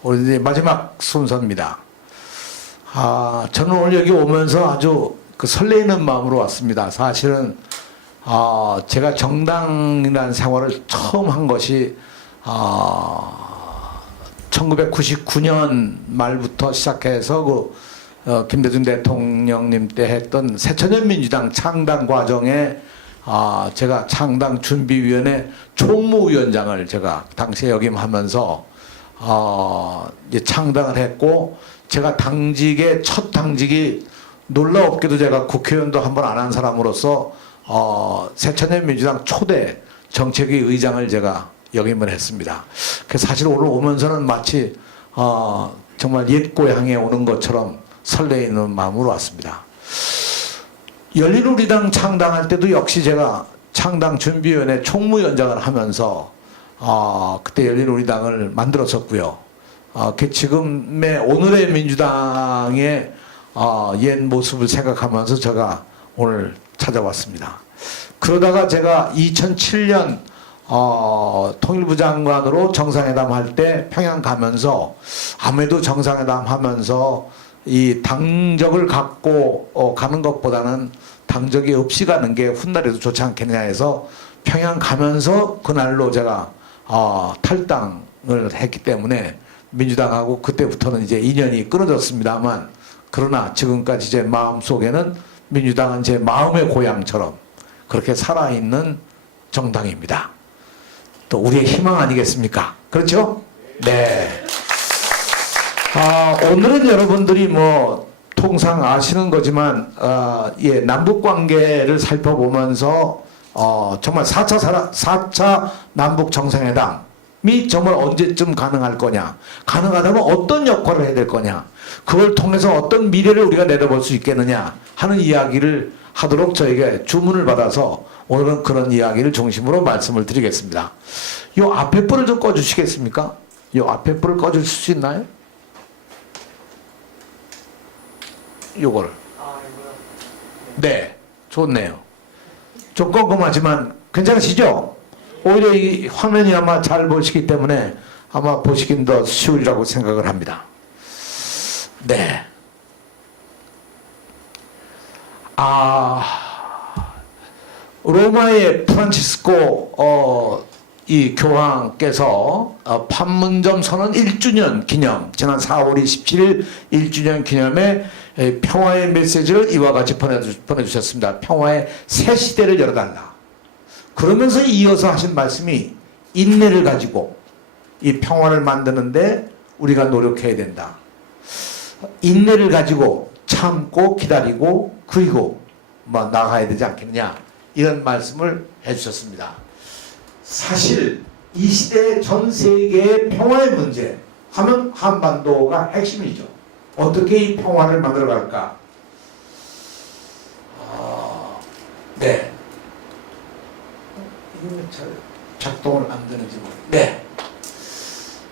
오늘 이제 마지막 순서입니다. 저는 오늘 여기 오면서 아주 설레이는 마음으로 왔습니다. 사실은 제가 정당이라는 생활을 처음 한 것이 1999년 말부터 시작해서 김대중 대통령님 때 했던 새천년민주당 창당 과정에 제가 창당 준비위원회 총무위원장을 제가 당시에 역임하면서 이제 창당을 했고, 제가 당직의 첫 당직이 놀라웠게도 제가 국회의원도 한 번 안 한 사람으로서 새천년민주당 초대 정책위 의장을 제가 역임을 했습니다. 그래서 사실 오늘 오면서는 마치 정말 옛 고향에 오는 것처럼 설레이는 마음으로 왔습니다. 열린우리당 창당할 때도 역시 제가 창당 준비위원회 총무위원장을 하면서 그때 열린우리당을 만들었었고요. 지금의 오늘의 민주당의 옛 모습을 생각하면서 제가 오늘 찾아왔습니다. 그러다가 제가 2007년 통일부 장관으로 정상회담 할 때 평양 가면서, 아무래도 정상회담 하면서 이 당적을 갖고 가는 것보다는 당적이 없이 가는 게 훗날에도 좋지 않겠냐 해서 평양 가면서 그날로 제가 탈당을 했기 때문에 민주당하고 그때부터는 이제 인연이 끊어졌습니다만, 그러나 지금까지 제 마음속에는 민주당은 제 마음의 고향처럼 그렇게 살아있는 정당입니다. 또 우리의 희망 아니겠습니까? 그렇죠? 네. 오늘은 여러분들이 통상 아시는 거지만 남북 관계를 살펴보면서 정말 4차 남북 정상회담이 정말 언제쯤 가능할 거냐, 가능하다면 어떤 역할을 해야 될 거냐, 그걸 통해서 어떤 미래를 우리가 내다볼 수 있겠느냐 하는 이야기를 하도록 저에게 주문을 받아서 오늘은 그런 이야기를 중심으로 말씀을 드리겠습니다. 요 앞에 불을 좀 꺼주시겠습니까? 요 앞에 불을 꺼주실 수 있나요? 요거를. 네, 좋네요. 좀 껌껌하지만 괜찮으시죠? 오히려 이 화면이 아마 잘 보시기 때문에 아마 보시긴 더 쉬우리라고 생각을 합니다. 네. 로마의 프란치스코 이 교황께서 판문점 선언 1주년 기념, 지난 4월 27일 1주년 기념에 평화의 메시지를 이와 같이 보내주셨습니다. 평화의 새 시대를 열어달라. 그러면서 이어서 하신 말씀이 인내를 가지고 이 평화를 만드는데 우리가 노력해야 된다. 인내를 가지고 참고 기다리고 그리고 나가야 되지 않겠느냐, 이런 말씀을 해주셨습니다. 사실 이 시대의 전 세계의 평화의 문제 하면 한반도가 핵심이죠. 어떻게 이 평화를 만들어갈까? 네. 이게 잘 작동을 안 되는지 모르겠네요. 네.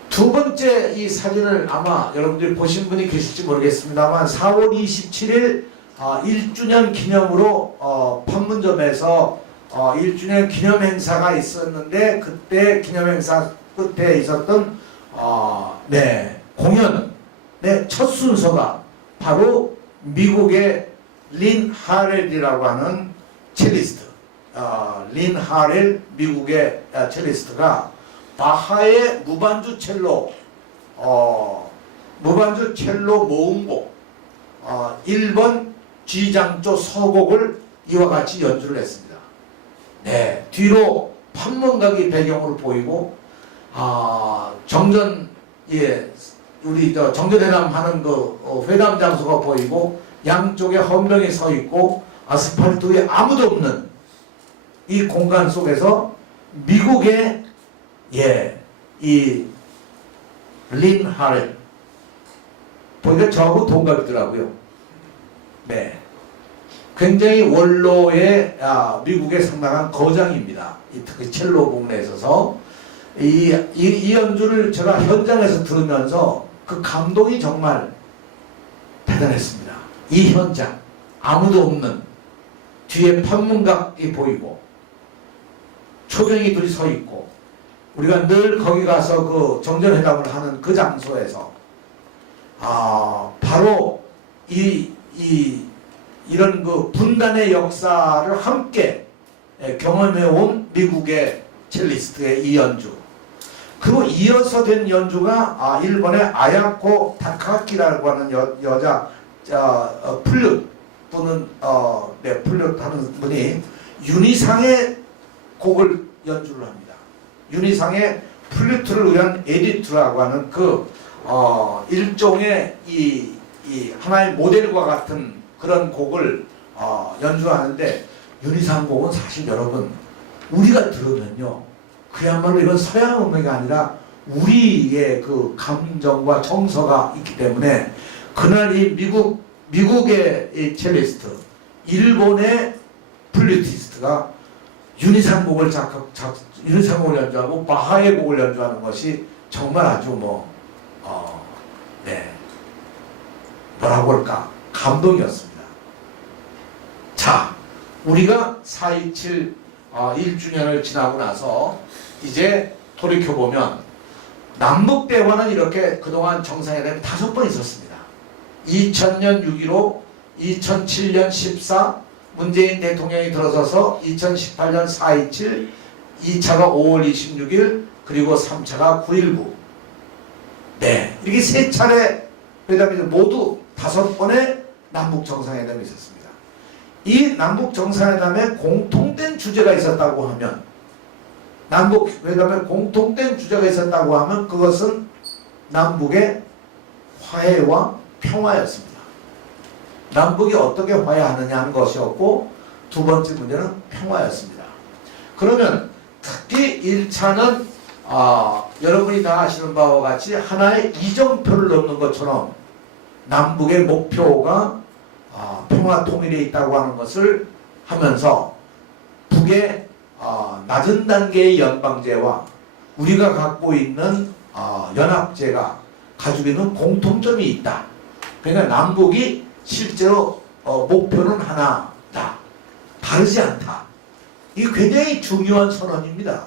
두 번째 이 사진을 아마 여러분들이 보신 분이 계실지 모르겠습니다만, 4월 27일 1주년 기념으로 판문점에서 1주년 기념 행사가 있었는데, 그때 기념 행사 끝에 있었던 공연의 첫 순서가 바로 미국의 린 하렐이라고 하는 첼리스트, 린 하렐 미국의 첼리스트가 바하의 무반주 첼로 모음곡 1번 G장조 서곡을 이와 같이 연주를 했습니다. 네, 뒤로 판문각이 배경으로 보이고 우리 정전회담 하는 회담 장소가 보이고, 양쪽에 헌병이 서 있고 아스팔트 위에 아무도 없는 이 공간 속에서 미국의 이 린 하렐, 보니까 저하고 동갑이더라고요. 네, 굉장히 원로의 미국의 상당한 거장입니다. 특히 첼로 부분에 있어서 이 연주를 제가 현장에서 들으면서 그 감동이 정말 대단했습니다. 이 현장, 아무도 없는, 뒤에 판문각이 보이고 초병이 둘이 서 있고 우리가 늘 거기 가서 그 정전회담을 하는 그 장소에서 바로 이런 그 분단의 역사를 함께 경험해온 미국의 첼리스트의 이 연주, 그리고 이어서 된 연주가 일본의 아야코 타카키라고 하는 여자 플룻 또는 플룻 하는 분이 윤희상의 곡을 연주를 합니다. 윤희상의 플루트를 위한 에디트라고 하는 그 일종의 이 하나의 모델과 같은 그런 곡을 연주하는데, 윤희상 곡은 사실 여러분 우리가 들으면요, 그야말로 이건 서양 음악이 아니라 우리의 그 감정과 정서가 있기 때문에, 그날 이 미국의 이 첼리스트, 일본의 플루티스트가 윤희상 곡을 윤희상 곡을 연주하고 바하의 곡을 연주하는 것이 정말 아주 뭐라고 할까, 감동이었습니다. 자, 우리가 4.27 1주년을 지나고 나서 이제 돌이켜보면 남북대화는 이렇게 그동안 정상회담이 5번 있었습니다. 2000년 6.15, 2007년 14, 문재인 대통령이 들어서서 2018년 4.27, 2차가 5월 26일, 그리고 3차가 9.19. 네, 이렇게 3차례 회담이 모두 5번의 남북 정상회담이 있었습니다. 이 남북 정상회담에 공통된 주제가 있었다고 하면, 남북 회담에 공통된 주제가 있었다고 하면 그것은 남북의 화해와 평화였습니다. 남북이 어떻게 화해하느냐 하는 것이었고, 두 번째 문제는 평화였습니다. 그러면 특히 1차는 여러분이 다 아시는 바와 같이 하나의 이정표를 넣는 것처럼 남북의 목표가 평화 통일에 있다고 하는 것을 하면서, 북의 낮은 단계의 연방제와 우리가 갖고 있는 연합제가 가지고 있는 공통점이 있다. 그러니까 남북이 실제로 목표는 하나다. 다르지 않다. 이게 굉장히 중요한 선언입니다.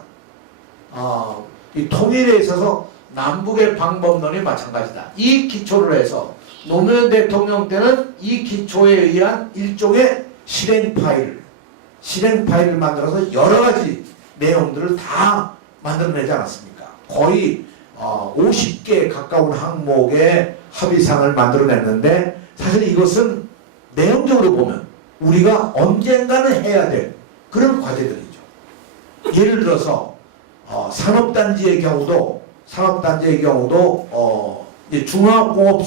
이 통일에 있어서 남북의 방법론이 마찬가지다. 이 기초를 해서 노무현 대통령 때는 이 기초에 의한 일종의 실행 파일을 만들어서 여러 가지 내용들을 다 만들어내지 않았습니까? 거의 50개 가까운 항목의 합의상을 만들어냈는데, 사실 이것은 내용적으로 보면 우리가 언젠가는 해야 될 그런 과제들이죠. 예를 들어서 산업단지의 경우도 중화공업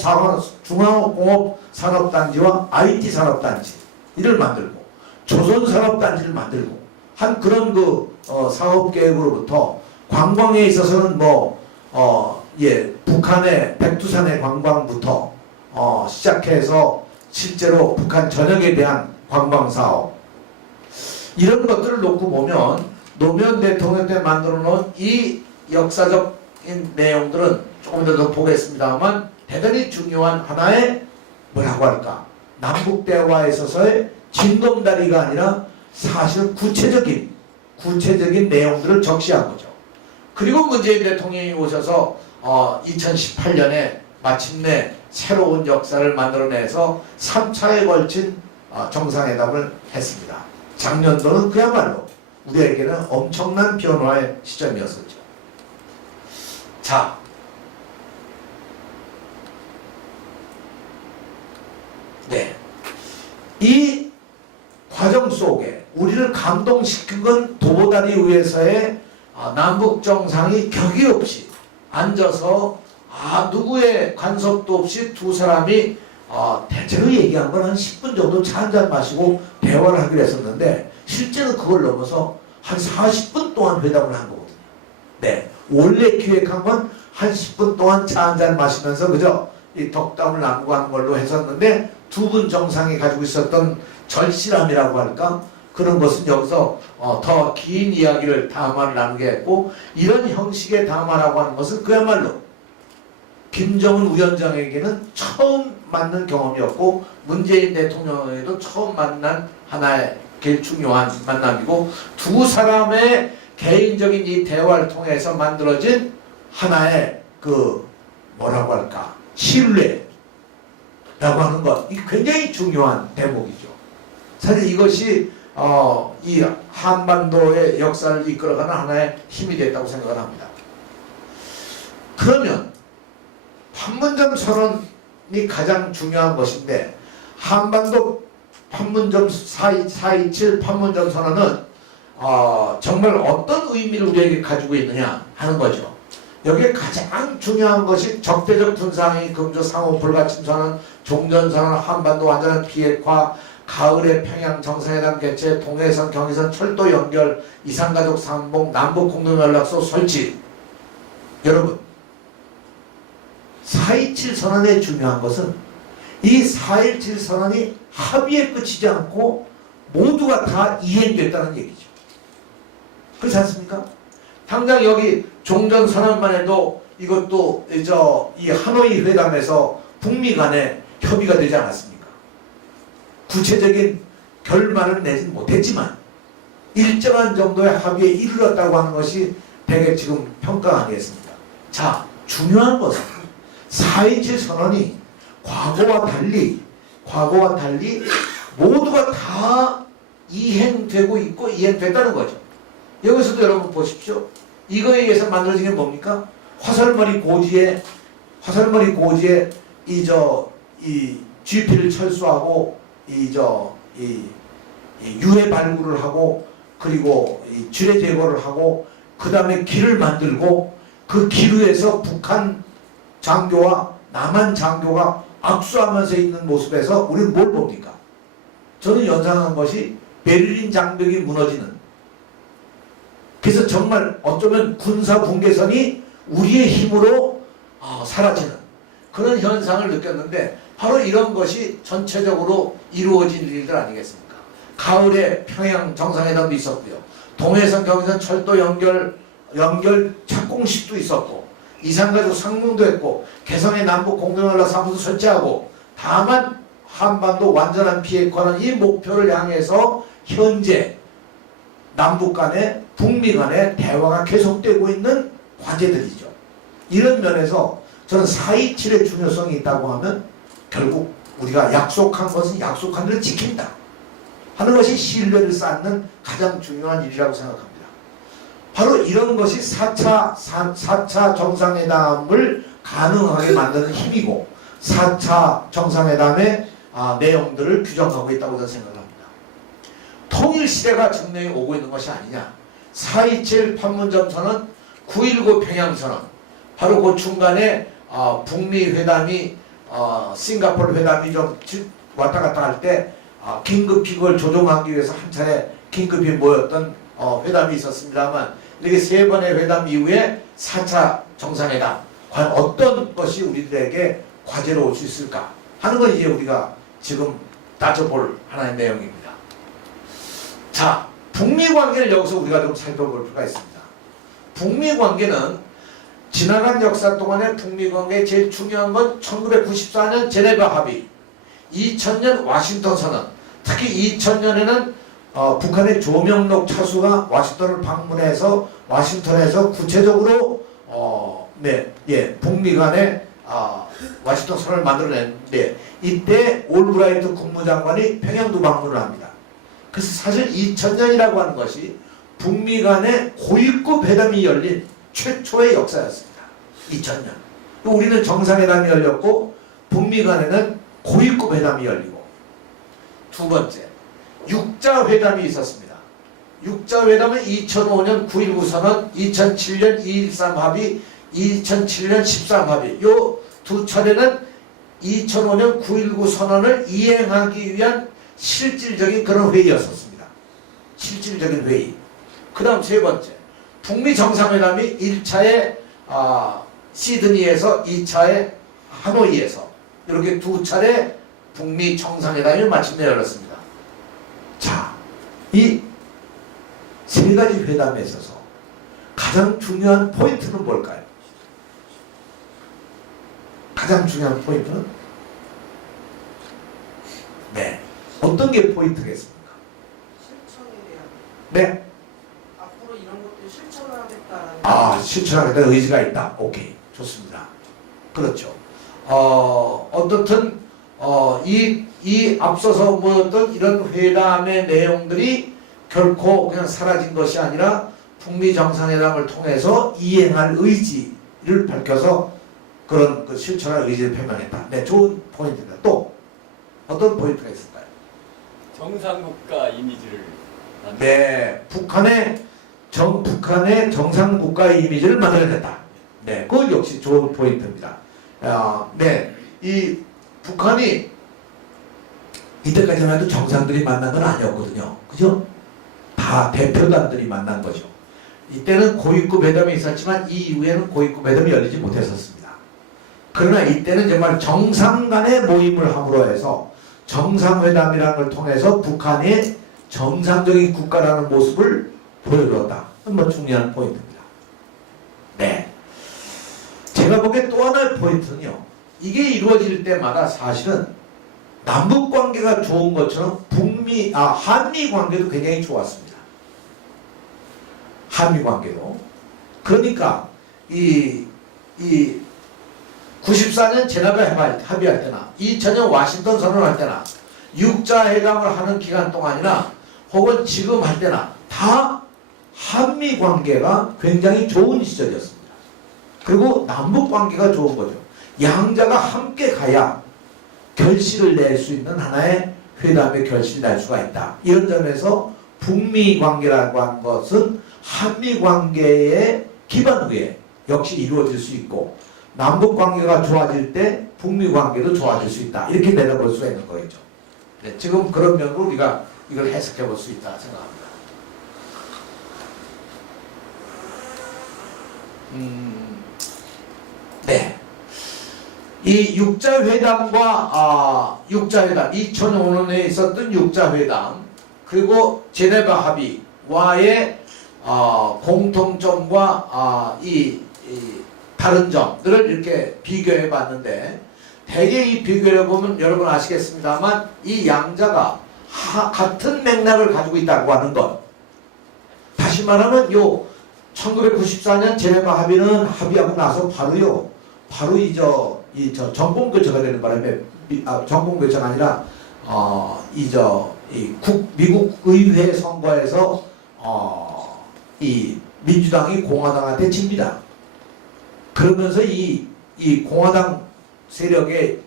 산업단지와 IT 산업단지 이를 만들고, 조선 산업단지를 만들고 한 그런 사업 계획으로부터, 관광에 있어서는 북한의 백두산의 관광부터 시작해서 실제로 북한 전역에 대한 관광 사업, 이런 것들을 놓고 보면 노무현 대통령 때 만들어 놓은 이 역사적인 내용들은 조금 더 보겠습니다만, 대단히 중요한 하나의 뭐라고 할까, 남북 대화에 있어서의 징검다리가 아니라 사실 구체적인 내용들을 적시한 거죠. 그리고 문재인 대통령이 오셔서 2018년에 마침내 새로운 역사를 만들어내서 3차에 걸친 정상회담을 했습니다. 작년도는 그야말로 우리에게는 엄청난 변화의 시점이었었죠. 자, 네, 이 과정 속에 우리를 감동시킨 건 도보다리 위에서의 남북 정상이 격이 없이 앉아서 누구의 간섭도 없이 두 사람이 대체로 얘기한 건 한 10분 정도 차 한잔 마시고 대화를 하기로 했었는데, 실제는 그걸 넘어서 한 40분 동안 회담을 한 거거든요. 네, 원래 기획한 건 한 10분 동안 차 한잔 마시면서 그저 이 덕담을 나누고 하는 걸로 했었는데, 두 분 정상이 가지고 있었던 절실함이라고 할까, 그런 것은 여기서 더 긴 이야기를 담화를 나누게 했고, 이런 형식의 담화라고 하는 것은 그야말로 김정은 위원장에게는 처음 만난 경험이었고, 문재인 대통령에게도 처음 만난 하나의 제일 중요한 만남이고, 두 사람의 개인적인 이 대화를 통해서 만들어진 하나의 그 뭐라고 할까 신뢰라고 하는 것, 이 굉장히 중요한 대목이죠. 사실 이것이 이 한반도의 역사를 이끌어가는 하나의 힘이 됐다고 생각을 합니다. 그러면 판문점 선언이 가장 중요한 것인데, 한반도 판문점 4.27 판문점 선언은 정말 어떤 의미를 우리에게 가지고 있느냐 하는 거죠. 여기에 가장 중요한 것이 적대적 군사행위 금지 상호 불가침 선언, 종전 선언, 한반도 완전한 비핵화, 가을의 평양 정상회담 개최, 동해선 경의선 철도 연결, 이산가족 상봉, 남북 공동연락소 설치. 여러분, 4.27 선언의 중요한 것은 이 4.17 선언이 합의에 그치지 않고 모두가 다 이행됐다는 얘기죠. 그렇지 않습니까? 당장 여기 종전 선언만 해도 이것도 이 하노이 회담에서 북미 간에 협의가 되지 않았습니까? 구체적인 결말을 내진 못했지만 일정한 정도의 합의에 이르렀다고 하는 것이 대개 지금 평가 아니겠습니까? 자, 중요한 것은 4.27 선언이 과거와 달리 모두가 다 이행되고 있고 이행됐다는 거죠. 여기서도 여러분 보십시오. 이거에 의해서 만들어진 게 뭡니까? 화살머리 고지에 이 GP를 철수하고 유해 발굴을 하고, 그리고 지뢰 제거를 하고, 그 다음에 길을 만들고, 그 길 위에서 북한 장교와 남한 장교가 악수하면서 있는 모습에서 우리는 뭘 봅니까? 저는 연상한 것이 베를린 장벽이 무너지는, 그래서 정말 어쩌면 군사 분계선이 우리의 힘으로 사라지는 그런 현상을 느꼈는데, 바로 이런 것이 전체적으로 이루어진 일들 아니겠습니까? 가을에 평양 정상회담도 있었고요. 동해선 경의선 철도 연결 착공식도 있었고, 이산가족 상봉도 했고, 개성의 남북 공동연락 사무소 설치하고, 다만 한반도 완전한 비핵화는 이 목표를 향해서 현재 남북 간에 북미 간에 대화가 계속되고 있는 과제들이죠. 이런 면에서 저는 4.27의 중요성이 있다고 하면 결국 우리가 약속한 것은 약속한 대로 지킨다 하는 것이 신뢰를 쌓는 가장 중요한 일이라고 생각합니다. 바로 이런 것이 4차 정상회담을 가능하게 만드는 힘이고, 4차 정상회담의 내용들을 규정하고 있다고 저는 생각합니다. 통일시대가 증명해 오고 있는 것이 아니냐. 4.27 판문점 선언, 9.19 평양선언, 바로 그 중간에 북미 회담이 싱가포르 회담이 좀 왔다 갔다 할 때 긴급히 그걸 조정하기 위해서 한 차례 긴급히 모였던 회담이 있었습니다만, 이렇게 세 번의 회담 이후에 4차 정상회담, 과연 어떤 것이 우리들에게 과제로 올 수 있을까 하는 건 이제 우리가 지금 따져볼 하나의 내용입니다. 자, 북미 관계를 여기서 우리가 좀 살펴볼 필요가 있습니다. 북미 관계는 지나간 역사 동안에 북미 관계의 제일 중요한 건 1994년 제네바 합의, 2000년 워싱턴 선언, 특히 2000년에는 북한의 조명록 차수가 워싱턴을 방문해서 워싱턴에서 구체적으로 북미 간의 워싱턴 선언을 만들어냈는데, 이때 올브라이트 국무장관이 평양도 방문을 합니다. 그래서 사실 2000년이라고 하는 것이 북미 간의 고위급 회담이 열린 최초의 역사였습니다. 2000년. 우리는 정상회담이 열렸고, 북미 간에는 고위급 회담이 열리고, 두 번째, 육자회담이 있었습니다. 육자회담은 2005년 9.19 선언, 2007년 2.13 합의, 2007년 13 합의. 요 두 차례는 2005년 9.19 선언을 이행하기 위한 실질적인 그런 회의였었습니다. 실질적인 회의. 그 다음 세 번째, 북미 정상회담이 1차에 시드니에서 2차에 하노이에서 이렇게 두 차례 북미 정상회담이 마침내 열렸습니다. 자, 이 세 가지 회담에 있어서 가장 중요한 포인트는 뭘까요? 가장 중요한 포인트는? 네. 어떤 게 포인트겠습니까? 실천에 대한. 네. 앞으로 이런 것들이 실천하겠다라는 실천하겠다는 의지가 있다. 오케이. 좋습니다. 그렇죠. 어떻든 이 앞서서 보였던 이런 회담의 내용들이 결코 그냥 사라진 것이 아니라 북미 정상회담을 통해서 이행할 의지를 밝혀서 그런 그 실천할 의지를 표명했다. 네, 좋은 포인트입니다. 또 어떤 포인트가 있을까요? 정상국가 이미지를 네, 북한의 정상국가의 이미지를 만들어냈다. 네, 그건 역시 좋은 포인트입니다. 네, 이 북한이 이때까지만 해도 정상들이 만난 건 아니었거든요. 그죠? 다 대표단들이 만난 거죠. 이때는 고위급 회담이 있었지만 이 이후에는 고위급 회담이 열리지 못했었습니다. 그러나 이때는 정말 정상 간의 모임을 함으로 해서 정상회담이라는 걸 통해서 북한의 정상적인 국가라는 모습을 보여주었다. 한번 중요한 포인트입니다. 네. 제가 보기에 또 하나의 포인트는요. 이게 이루어질 때마다 사실은 남북 관계가 좋은 것처럼 한미 관계도 굉장히 좋았습니다. 한미 관계도. 그러니까 이 94년 제네바 합의할 때나 2000년 워싱턴 선언할 때나 육자회담을 하는 기간 동안이나 혹은 지금 할 때나 다 한미 관계가 굉장히 좋은 시절이었습니다. 그리고 남북 관계가 좋은 거죠. 양자가 함께 가야 결실을 낼 수 있는 하나의 회담의 결실을 낼 수가 있다. 이런 점에서 북미 관계라고 하는 것은 한미 관계의 기반 위에 역시 이루어질 수 있고 남북 관계가 좋아질 때 북미 관계도 좋아질 수 있다. 이렇게 내다볼 수가 있는 거겠죠. 네, 지금 그런 면으로 우리가 이걸 해석해 볼 수 있다 생각합니다. 네. 이 육자회담과 육자회담 2005년에 있었던 육자회담 그리고 제네바 합의와의 공통점과 이 다른 점들을 이렇게 비교해 봤는데 대개 이 비교해 보면 여러분 아시겠습니다만 이 양자가 같은 맥락을 가지고 있다고 하는 것. 다시 말하면 요 1994년 제네바 합의는 합의하고 나서 바로 이 정권 교체가 되는 바람에 정권 교체가 아니라 미국 의회 선거에서 이 민주당이 공화당한테 집니다. 그러면서 이 공화당 세력의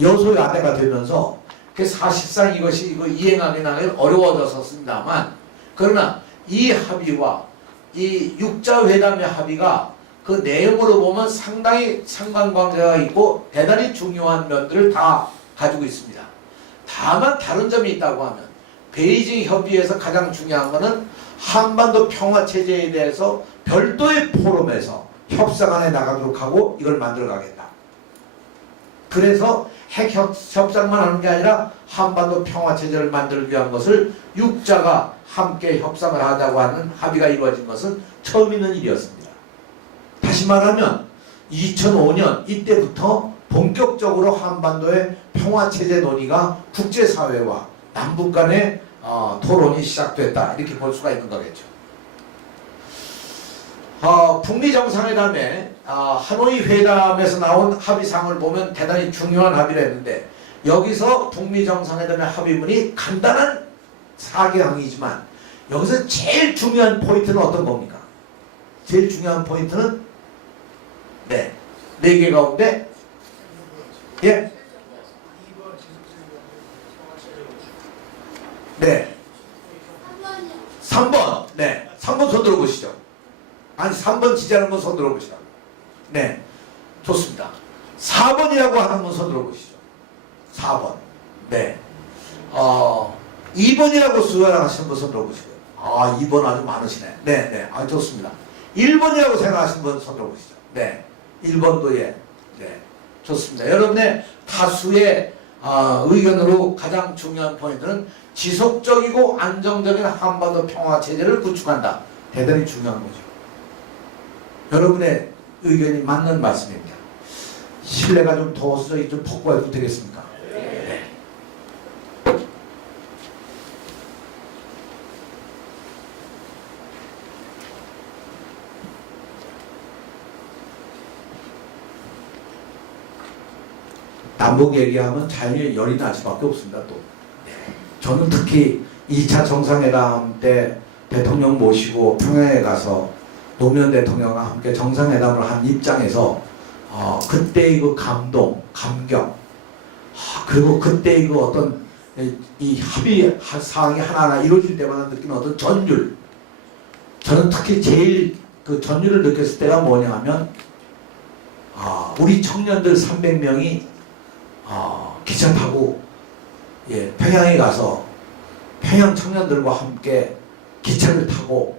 여소야대가 되면서 사실상 이거 이행하기는 어려워졌었습니다만 그러나 이 합의와 이 육자회담의 합의가 그 내용으로 보면 상당히 상관관계가 있고 대단히 중요한 면들을 다 가지고 있습니다. 다만 다른 점이 있다고 하면 베이징 협의에서 가장 중요한 것은 한반도 평화체제에 대해서 별도의 포럼에서 협상안에 나가도록 하고 이걸 만들어 가겠다. 그래서 핵 협상만 하는 게 아니라 한반도 평화체제를 만들기 위한 것을 육자가 함께 협상을 하자고 하는 합의가 이루어진 것은 처음 있는 일이었습니다. 다시 말하면 2005년 이때부터 본격적으로 한반도의 평화체제 논의가 국제사회와 남북 간의 토론이 시작됐다. 이렇게 볼 수가 있는 거겠죠. 북미 정상회담에 하노이 회담에서 나온 합의사항을 보면 대단히 중요한 합의를 했는데 여기서 북미 정상회담의 합의문이 간단한 4개항이지만 여기서 제일 중요한 포인트는 어떤 겁니까? 제일 중요한 포인트는 네 개 가운데 예? 네 3번 네 3번 손 들어보시죠. 아니 3번 지지하는 분 손 들어보시죠. 네 좋습니다. 4번이라고 하는 분 손 들어보시죠. 4번 네 2번이라고 수행하시는 분 손 들어보시고요. 2번 아주 많으시네. 네 좋습니다. 1번이라고 생각하시는 분 손 들어보시죠. 네 1번도 예. 네 좋습니다. 여러분의 다수의 의견으로 가장 중요한 포인트는 지속적이고 안정적인 한반도 평화체제를 구축한다. 대단히 중요한 거죠. 여러분의 의견이 맞는 말씀입니다. 실내가 좀 더워서 저기 좀 벗고 와도 되겠습니까? 네. 남북 얘기하면 자연히 열이 날 수밖에 없습니다. 또 저는 특히 2차 정상회담 때 대통령 모시고 평양에 가서 노무현 대통령과 함께 정상회담을 한 입장에서 그때의 그 감동, 감격, 그리고 그때의 그 어떤 이 합의 사항이 하나하나 이루어질 때마다 느끼는 어떤 전율. 저는 특히 제일 그 전율을 느꼈을 때가 뭐냐 하면 우리 청년들 300명이 기차 타고 평양에 가서 평양 청년들과 함께 기차를 타고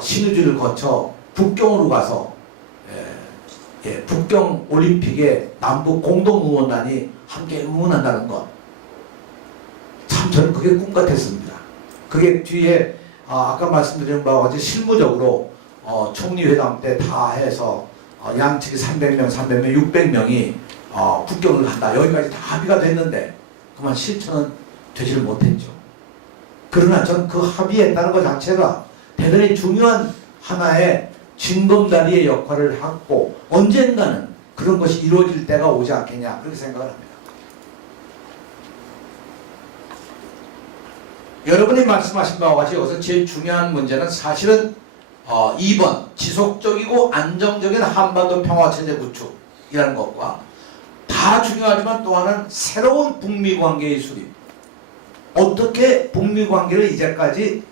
신의주를 거쳐 북경으로 가서 북경 올림픽에 남북 공동응원단이 함께 응원한다는 것. 참 저는 그게 꿈 같았습니다. 그게 뒤에 아까 말씀드린 바와 같이 실무적으로 총리회담 때 다 해서 양측이 300명, 600명이 국경을 간다. 여기까지 다 합의가 됐는데 그만 실천은 되지를 못했죠. 그러나 저는 그 합의했다는 것 자체가 대단히 중요한 하나의 징검다리의 역할을 하고 언젠가는 그런 것이 이루어질 때가 오지 않겠냐 그렇게 생각을 합니다. 여러분이 말씀하신 바와 같이 여기서 제일 중요한 문제는 사실은 2번 지속적이고 안정적인 한반도 평화체제 구축이라는 것과 다 중요하지만 또 하나는 새로운 북미 관계의 수립. 어떻게 북미 관계를 이제까지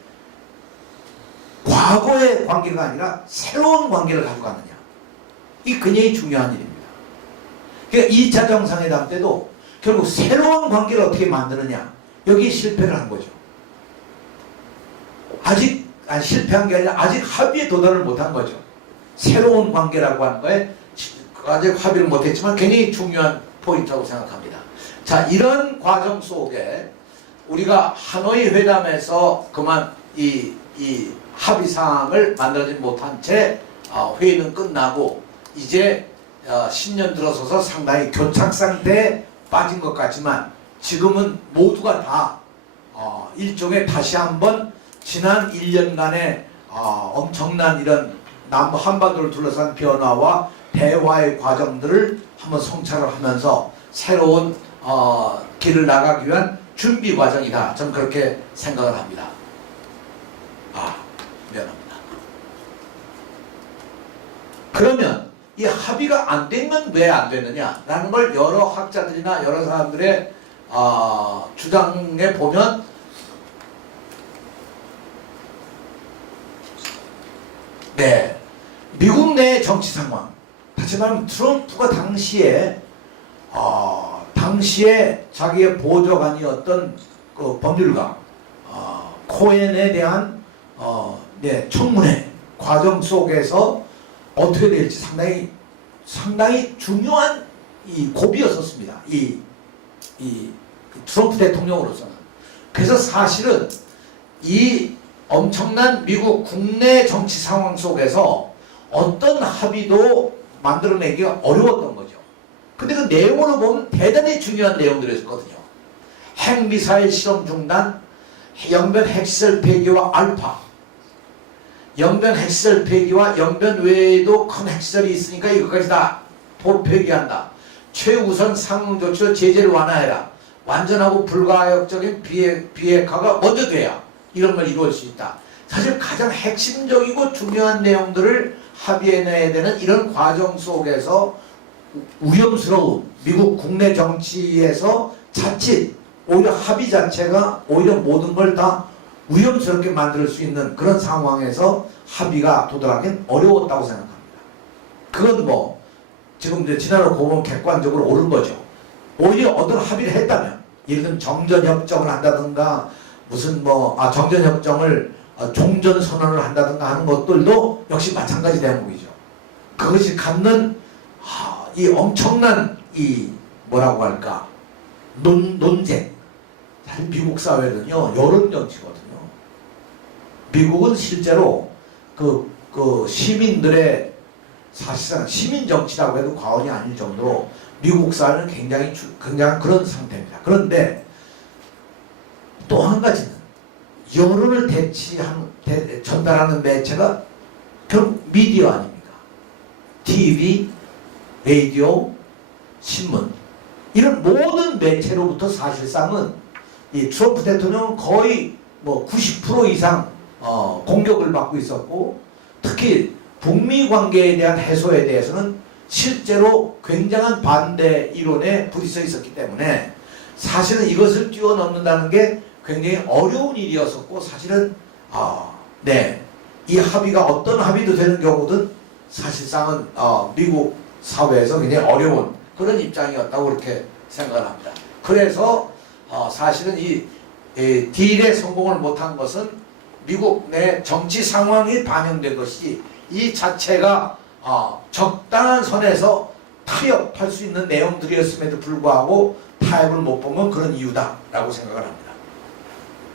과거의 관계가 아니라 새로운 관계를 가져가느냐. 이 굉장히 중요한 일입니다. 그러니까 2차 정상회담 때도 결국 새로운 관계를 어떻게 만드느냐. 여기에 실패를 한 거죠. 아직 실패한 게 아니라 아직 합의에 도달을 못한 거죠. 새로운 관계라고 하는 거에 아직 합의를 못했지만 굉장히 중요한 포인트라고 생각합니다. 자, 이런 과정 속에 우리가 하노이 회담에서 그만 이 합의사항을 만들어지 못한 채 회의는 끝나고 이제 10년 들어서서 상당히 교착 상태에 빠진 것 같지만 지금은 모두가 다 일종의 다시 한번 지난 1년간의 엄청난 이런 남부 한반도를 둘러싼 변화와 대화의 과정들을 한번 성찰을 하면서 새로운 길을 나가기 위한 준비 과정이다. 저는 그렇게 생각을 합니다. 미안합니다. 그러면 이 합의가 안 되면 왜 안 되느냐라는 걸 여러 학자들이나 여러 사람들의 주장에 보면 미국 내 정치 상황, 다시 말하면 트럼프가 당시에 자기의 보좌관이었던 그 법률가 코엔에 대한 청문회 과정 속에서 어떻게 될지 상당히 중요한 이 고비였었습니다. 이 트럼프 대통령으로서는. 그래서 사실은 이 엄청난 미국 국내 정치 상황 속에서 어떤 합의도 만들어내기가 어려웠던 거죠. 근데 그 내용으로 보면 대단히 중요한 내용들이었거든요. 핵미사일 실험 중단, 영변 핵시설 폐기와 알파, 영변 핵시설 폐기와 영변 외에도 큰 핵시설이 있으니까 이것까지 다 폐기한다. 최우선 상응 조치로 제재를 완화해라. 완전하고 불가역적인 비핵화가 먼저 돼야 이런 걸 이루어질 수 있다. 사실 가장 핵심적이고 중요한 내용들을 합의해내야 되는 이런 과정 속에서 위험스러운 미국 국내 정치에서 자칫 오히려 합의 자체가 오히려 모든 걸 다 위험스럽게 만들 수 있는 그런 상황에서 합의가 도달하기는 어려웠다고 생각합니다. 그건 뭐 지금 이제 지나로 보면 객관적으로 옳은 거죠. 오히려 어떤 합의를 했다면 예를 들면 정전협정을 한다든가 무슨 정전협정을 종전선언을 한다든가 하는 것들도 역시 마찬가지 대목이죠. 그것이 갖는 이 엄청난 이 뭐라고 할까 논쟁. 사실 미국 사회는요 여론 정치거든요. 미국은 실제로 그 시민들의 사실상 시민 정치라고 해도 과언이 아닐 정도로 미국 사회는 굉장히 그런 상태입니다. 그런데 또 한 가지는 여론을 전달하는 매체가 결국 미디어 아닙니까? TV, 라디오, 신문. 이런 모든 매체로부터 사실상은 이 트럼프 대통령은 거의 뭐 90% 이상 공격을 받고 있었고, 특히 북미 관계에 대한 해소에 대해서는 실제로 굉장한 반대 이론에 부딪혀 있었기 때문에 사실은 이것을 뛰어넘는다는 게 굉장히 어려운 일이었었고, 사실은 이 합의가 어떤 합의도 되는 경우든 사실상은 미국 사회에서 굉장히 어려운 그런 입장이었다고 그렇게 생각을 합니다. 그래서 사실은 이 딜에 성공을 못한 것은 미국 내 정치 상황이 반영된 것이, 이 자체가 적당한 선에서 타협할 수 있는 내용들이었음에도 불구하고 타협을 못 본 건 그런 이유다라고 생각을 합니다.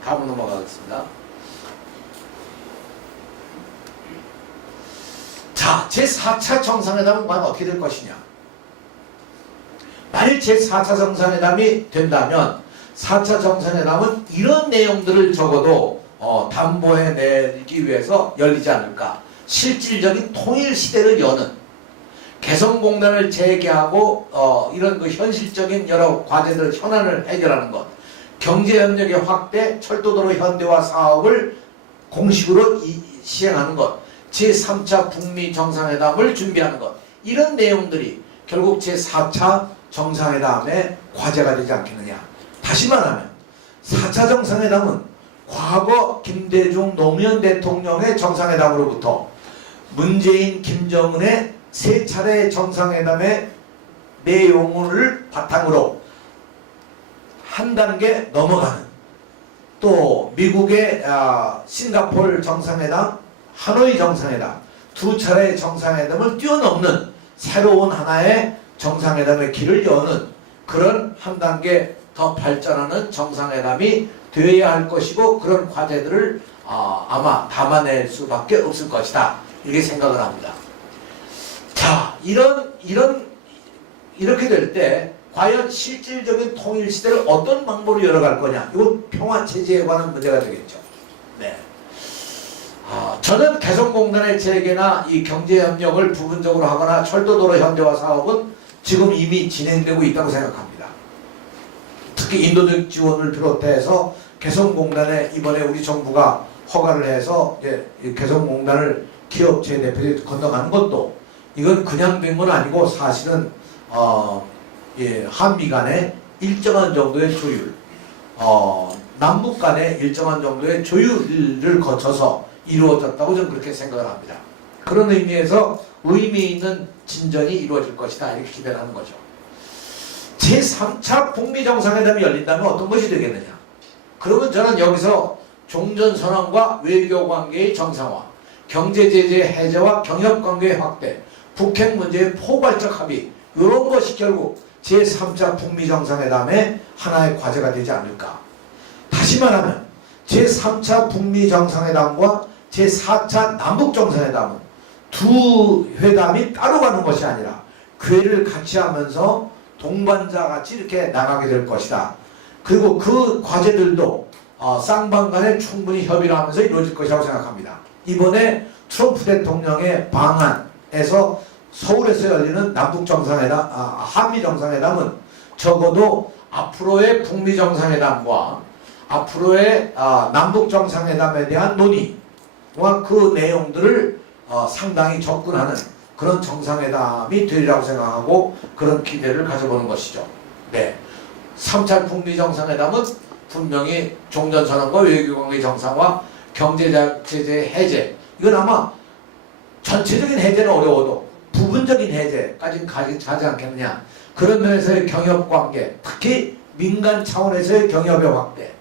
다음 넘어가겠습니다. 자, 제4차 정상회담은 과연 어떻게 될 것이냐. 만일 제4차 정상회담이 된다면 4차 정상회담은 이런 내용들을 적어도 담보해내기 위해서 열리지 않을까. 실질적인 통일 시대를 여는, 개성공단을 재개하고 이런 그 현실적인 여러 과제들 현안을 해결하는 것, 경제협력의 확대, 철도도로 현대화 사업을 공식으로 시행하는 것, 제3차 북미 정상회담을 준비하는 것, 이런 내용들이 결국 제4차 정상회담의 과제가 되지 않겠느냐. 다시 말하면 4차 정상회담은 과거 김대중 노무현 대통령의 정상회담으로부터 문재인 김정은의 세 차례 정상회담의 내용을 바탕으로 한 단계 넘어가는, 또 미국의 싱가포르 정상회담, 하노이 정상회담, 두 차례 정상회담을 뛰어넘는 새로운 하나의 정상회담의 길을 여는 그런 한 단계 더 발전하는 정상회담이 되어야 할 것이고, 그런 과제들을 아마 담아낼 수밖에 없을 것이다, 이렇게 생각을 합니다. 자, 이렇게 될 때 과연 실질적인 통일 시대를 어떤 방법으로 열어갈 거냐, 이건 평화 체제에 관한 문제가 되겠죠. 네. 저는 개성공단의 재개나 이 경제협력을 부분적으로 하거나 철도도로 현대화 사업은 지금 이미 진행되고 있다고 생각합니다. 특히 인도적 지원을 비롯해서 개성공단에 이번에 우리 정부가 허가를 해서 개성공단을 기업체 대표에 건너가는 것도, 이건 그냥 된 건 아니고 사실은 한미 간의 일정한 정도의 조율, 남북 간의 일정한 정도의 조율을 거쳐서 이루어졌다고 저는 그렇게 생각을 합니다. 그런 의미에서 의미 있는 진전이 이루어질 것이다, 이렇게 기대를 하는 거죠. 제3차 북미 정상회담이 열린다면 어떤 것이 되겠느냐. 그러면 저는 여기서 종전선언과 외교관계의 정상화, 경제제재 해제와 경협관계의 확대, 북핵 문제의 포괄적 합의, 이런 것이 결국 제3차 북미 정상회담의 하나의 과제가 되지 않을까. 다시 말하면 제3차 북미 정상회담과 제4차 남북 정상회담은 두 회담이 따로 가는 것이 아니라 궤를 같이 하면서 동반자 같이 이렇게 나가게 될 것이다. 그리고 그 과제들도 쌍방 간에 충분히 협의를 하면서 이루어질 것이라고 생각합니다. 이번에 트럼프 대통령의 방안에서 서울에서 열리는 남북 정상회담, 한미 정상회담은 적어도 앞으로의 북미 정상회담과 앞으로의 남북 정상회담에 대한 논의와 그 내용들을 상당히 접근하는 그런 정상회담이 되리라고 생각하고 그런 기대를 가져보는 것이죠. 네. 3차 북미 정상회담은 분명히 종전선언과 외교관계 정상화, 경제제재 해제, 이건 아마 전체적인 해제는 어려워도 부분적인 해제까지는 가지 않겠느냐. 그런 면에서의 경협관계, 특히 민간 차원에서의 경협의 확대,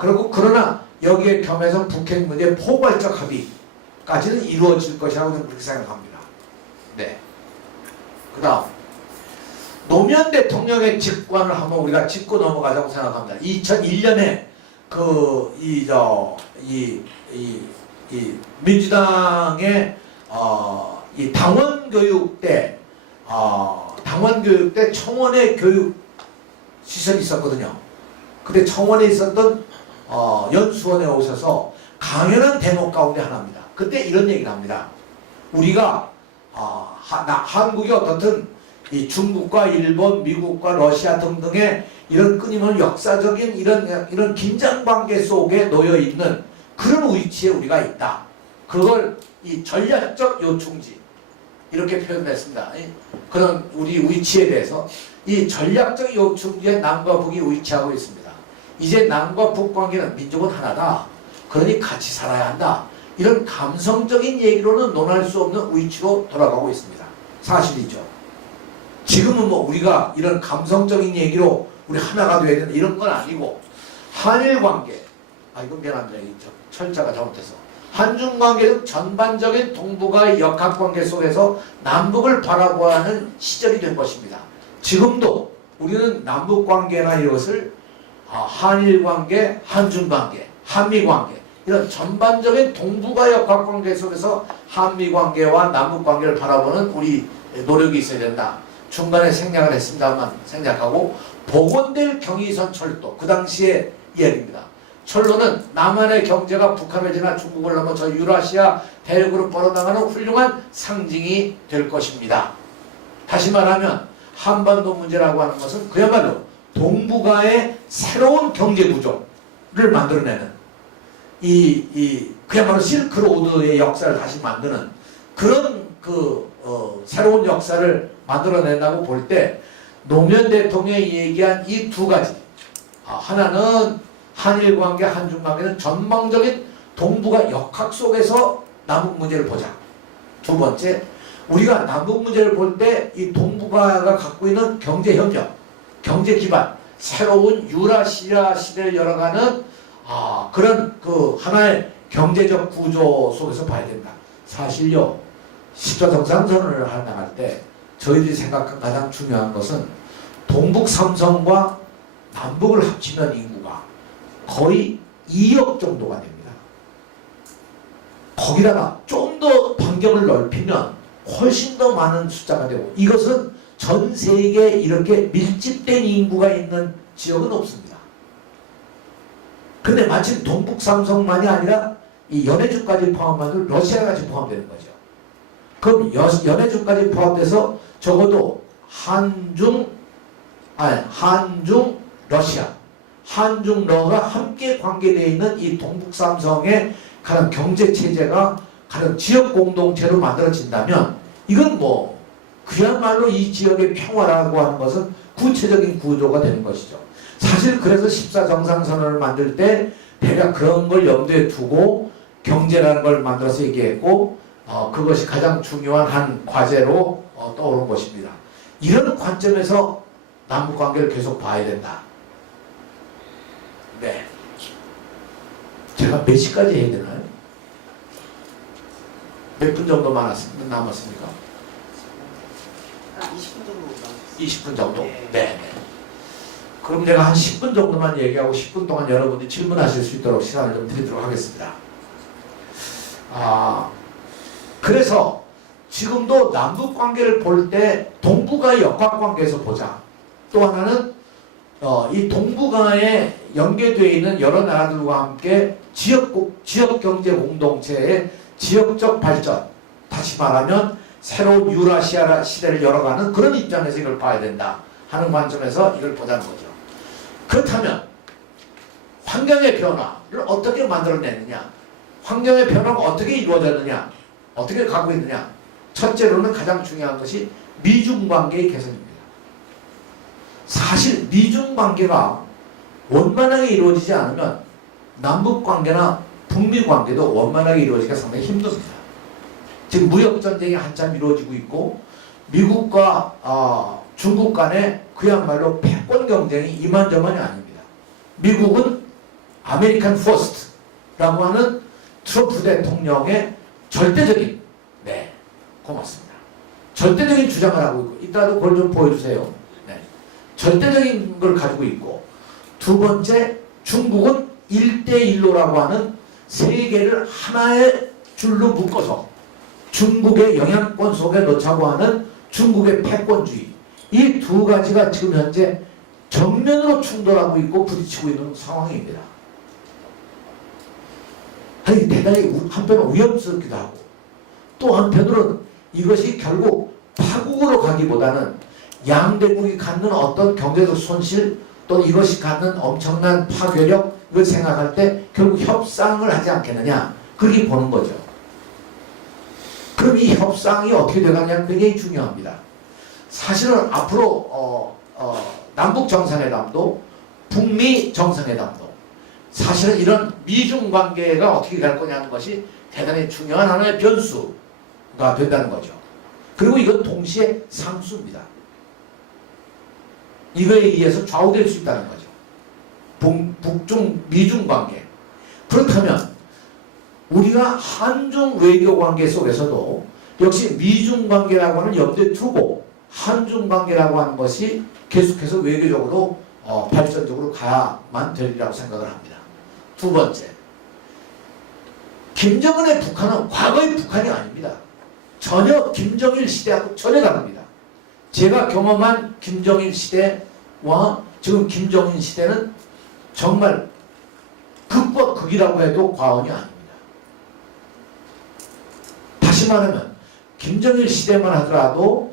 그리고 그러나 여기에 겸해서 북핵 문제 포괄적 합의까지는 이루어질 것이라고 저는 그렇게 생각합니다. 네. 그 다음 노무현 대통령의 직관을 한번 우리가 짚고 넘어가자고 생각합니다. 2001년에 민주당의 이 당원교육 때 청원회 교육 시설이 있었거든요. 근데 청원에 있었던 연수원에 오셔서 강연한 대목 가운데 하나입니다. 그때 이런 얘기를 합니다. 우리가 한국이 어떻든 이 중국과 일본, 미국과 러시아 등등의 이런 끊임없는 역사적인 이런 긴장 관계 속에 놓여 있는 그런 위치에 우리가 있다. 그걸 이 전략적 요충지 이렇게 표현했습니다. 그런 우리 위치에 대해서 이 전략적 요충지에 남과 북이 위치하고 있습니다. 이제 남과 북 관계는 민족은 하나다. 그러니 같이 살아야 한다. 이런 감성적인 얘기로는 논할 수 없는 위치로 돌아가고 있습니다. 사실이죠. 지금은 뭐 우리가 이런 감성적인 얘기로 우리 하나가 돼야 된다 이런 건 아니고 한일 관계, 이건 미안합니다. 철자가 잘못해서 한중 관계 등 전반적인 동북아의 역학관계 속에서 남북을 바라보아야 하는 시절이 된 것입니다. 지금도 우리는 남북관계나 이것을 한일관계, 한중관계, 한미관계 이런 전반적인 동북아 역학관계 속에서 한미관계와 남북관계를 바라보는 우리 노력이 있어야 된다. 중간에 생략을 했습니다만 생략하고 복원될 경의선 철도 그 당시의 이야기입니다. 철로는 남한의 경제가 북한을 지나 중국을 넘어 저 유라시아 대륙으로 뻗어나가는 훌륭한 상징이 될 것입니다. 다시 말하면 한반도 문제라고 하는 것은 그야말로 동북아의 새로운 경제 구조를 만들어내는 그야말로 실크로드의 역사를 다시 만드는 그런 새로운 역사를 만들어낸다고 볼 때 노무현 대통령이 얘기한 이 두 가지 하나는 한일 관계, 한중 관계는 전망적인 동북아 역학 속에서 남북 문제를 보자. 두 번째, 우리가 남북 문제를 볼 때 이 동북아가 갖고 있는 경제 협력, 경제 기반, 새로운 유라시아 시대를 열어가는 그런 하나의 경제적 구조 속에서 봐야 된다. 사실요, 십자 정상선언을 나갈 때 저희들이 생각한 가장 중요한 것은 동북 삼성과 남북을 합치면 인구가 거의 2억 정도가 됩니다. 거기다가 좀 더 반경을 넓히면 훨씬 더 많은 숫자가 되고 이것은 전 세계에 이렇게 밀집된 인구가 있는 지역은 없습니다. 근데 마침 동북 삼성만이 아니라 이 연해주까지 포함하면 러시아까지 포함되는 거죠. 그럼 연해주까지 포함돼서 적어도 한중 러시아 한중 러가 함께 관계되어 있는 이 동북 삼성의 가장 경제 체제가 가장 지역 공동체로 만들어진다면 이건 뭐 그야말로 이 지역의 평화라고 하는 것은 구체적인 구조가 되는 것이죠. 사실 그래서 14정상선언을 만들 때 대략 그런 걸 염두에 두고 경제라는 걸 만들어서 얘기했고 그것이 가장 중요한 한 과제로 떠오른 것입니다. 이런 관점에서 남북관계를 계속 봐야 된다. 네. 제가 몇 시까지 해야 되나요? 몇 분 정도 남았습니까? 20분 정도 남았어요. 20분 정도? 네. 네. 그럼 제가 한 10분 정도만 얘기하고 10분 동안 여러분들이 질문하실 수 있도록 시간을 좀 드리도록 하겠습니다. 그래서 지금도 남북관계를 볼 때 동북아의 역학관계에서 보자. 또 하나는 이 동북아에 연계되어 있는 여러 나라들과 함께 지역 경제 공동체의 지역적 발전, 다시 말하면 새로운 유라시아 시대를 열어가는 그런 입장에서 이걸 봐야 된다 하는 관점에서 이걸 보자는 거죠. 그렇다면 환경의 변화를 어떻게 만들어내느냐, 환경의 변화가 어떻게 이루어졌느냐, 어떻게 가고 있느냐. 첫째로는 가장 중요한 것이 미중관계의 개선입니다. 사실 미중관계가 원만하게 이루어지지 않으면 남북관계나 북미관계도 원만하게 이루어지기가 상당히 힘듭니다. 지금 무역전쟁이 한참 이루어지고 있고 미국과 중국 간에 그야말로 패권 경쟁이 이만저만이 아닙니다. 미국은 아메리칸 퍼스트라고 하는 트럼프 대통령의 절대적인 고맙습니다. 절대적인 주장을 하고 있고 이따도 그걸 좀 보여주세요. 절대적인 걸 가지고 있고 두 번째 중국은 1대1로라고 하는 세계를 하나의 줄로 묶어서 중국의 영향권 속에 넣자고 하는 중국의 패권주의 이 두 가지가 지금 현재 정면으로 충돌하고 있고 부딪히고 있는 상황입니다. 대단히 한편은 위험스럽기도 하고 또 한편으로는 이것이 결국 파국으로 가기보다는 양대국이 갖는 어떤 경제적 손실 또 이것이 갖는 엄청난 파괴력 이걸 생각할 때 결국 협상을 하지 않겠느냐 그렇게 보는 거죠. 그럼 이 협상이 어떻게 돼가냐 굉장히 중요합니다. 사실은 앞으로 남북 정상회담도 북미 정상회담도 사실은 이런 미중 관계가 어떻게 갈 거냐는 것이 대단히 중요한 하나의 변수가 된다는 거죠. 그리고 이건 동시에 상수입니다. 이거에 의해서 좌우될 수 있다는 거죠. 북중 미중 관계. 그렇다면 우리가 한중 외교 관계 속에서도 역시 미중 관계라고 하는 염두에 두고 한중 관계라고 하는 것이 계속해서 외교적으로 발전적으로 가야만 되리라고 생각을 합니다. 두 번째, 김정은의 북한은 과거의 북한이 아닙니다. 전혀 김정일 시대하고 전혀 다릅니다. 제가 경험한 김정일 시대와 지금 김정인 시대는 정말 극과 극이라고 해도 과언이 아닙니다. 다시 말하면 김정일 시대만 하더라도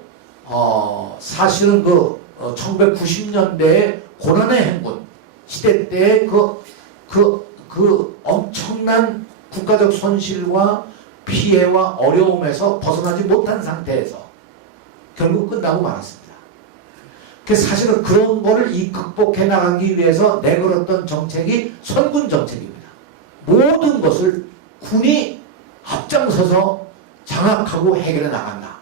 사실은 1990년대의 고난의 행군 시대 때의 그 엄청난 국가적 손실과 피해와 어려움에서 벗어나지 못한 상태에서 결국 끝나고 말았습니다. 그래서 사실은 그런 거를 극복해 나가기 위해서 내걸었던 정책이 선군 정책입니다. 모든 것을 군이 앞장서서 장악하고 해결해 나간다.